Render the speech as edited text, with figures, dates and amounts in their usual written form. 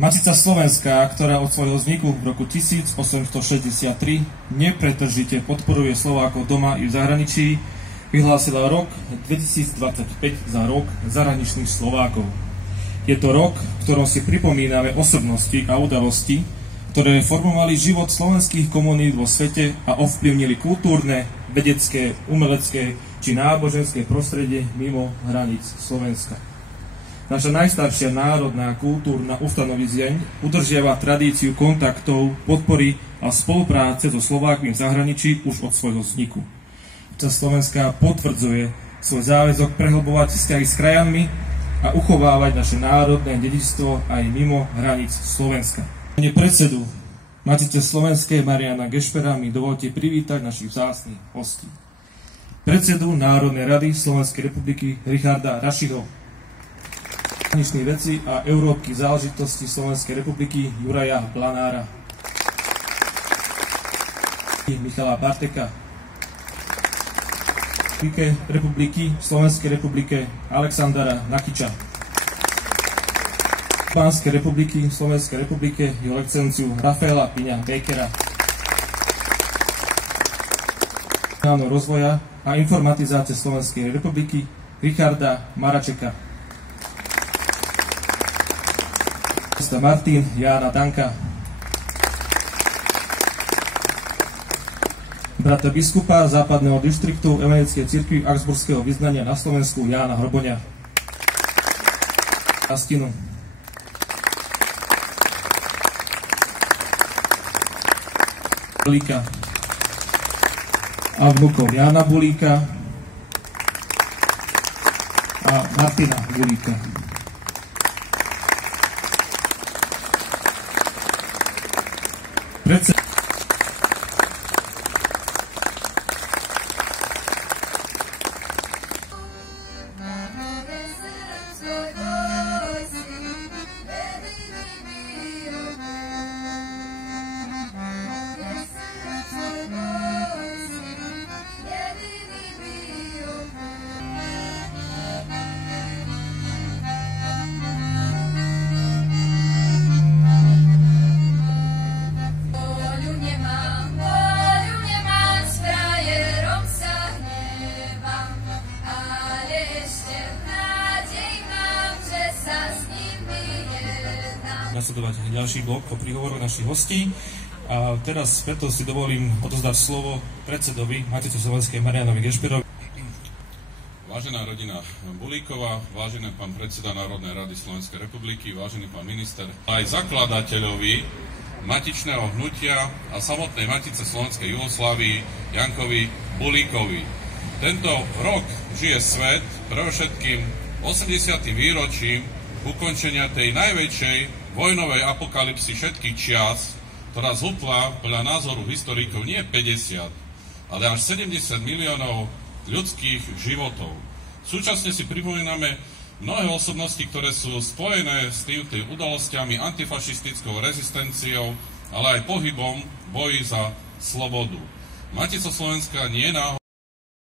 Matica Slovenska, ktorá od svojho vzniku v roku 1863 nepretržite podporuje Slovákov doma i v zahraničí, vyhlásila rok 2025 za rok zahraničných Slovákov. Je to rok, v ktorom si pripomíname osobnosti a udalosti, ktoré formovali život slovenských komunít vo svete a ovplyvnili kultúrne, vedecké, umelecké či náboženské prostredie mimo hraníc Slovenska. Naša najstaršia národná kultúrna ustanovizeň udržiava tradíciu kontaktov, podpory a spolupráce so Slovákmi v zahraničí už od svojho vzniku. Matica Slovenska potvrdzuje svoj záväzok prehlbovať vzťahy s krajami a uchovávať naše národné dedičstvo aj mimo hraníc Slovenska. Mene predsedu Matice Slovenskej Mariana Gešpera mi dovolte privítať našich vzácnych hostí. Predsedu Národnej rady Slovenskej republiky Richarda Rašiho, zahraničných vecí a európskych záležitostí Slovenskej republiky Juraja Blanára, Michala Barteka, republiky Slovenskej republike Alexandra Nakiča, Pánskej republiky Slovenskej republike jeho excelenciu Rafaela Piňa Bakera, rozvoja a informatizácie Slovenskej republiky Richarda Maračeka, Martin Jána Danka, brata biskupa západného dištriktu Evangelickej cirkvi Augsburského vyznania na Slovensku Jána Hroboňa, Astinu, Bulíka a vnukov Jána Bulíka a Martina Bulíka. Nasledovať ďalší blok po príhovoroch našich hostí. A teraz preto si dovolím odozdať slovo predsedovi Matice Slovenskej Marianovi Gešperovi. Vážená rodina Bulíková, vážený pán predseda Národnej rady Slovenskej republiky, vážený pán minister, aj zakladateľovi matičného hnutia a samotnej Matice Slovenskej Juhoslávii Jankovi Bulíkovi. Tento rok žije svet predovšetkým 80. výročím ukončenia tej najväčšej vojnovej apokalypsy všetkých čias, ktorá zhutla podľa názoru historikov nie 50, ale až 70 miliónov ľudských životov. Súčasne si pripomíname mnohé osobnosti, ktoré sú spojené s týmto udalosťami, antifašistickou rezistenciou, ale aj pohybom v boji za slobodu. Matica Slovenská nie je náhodou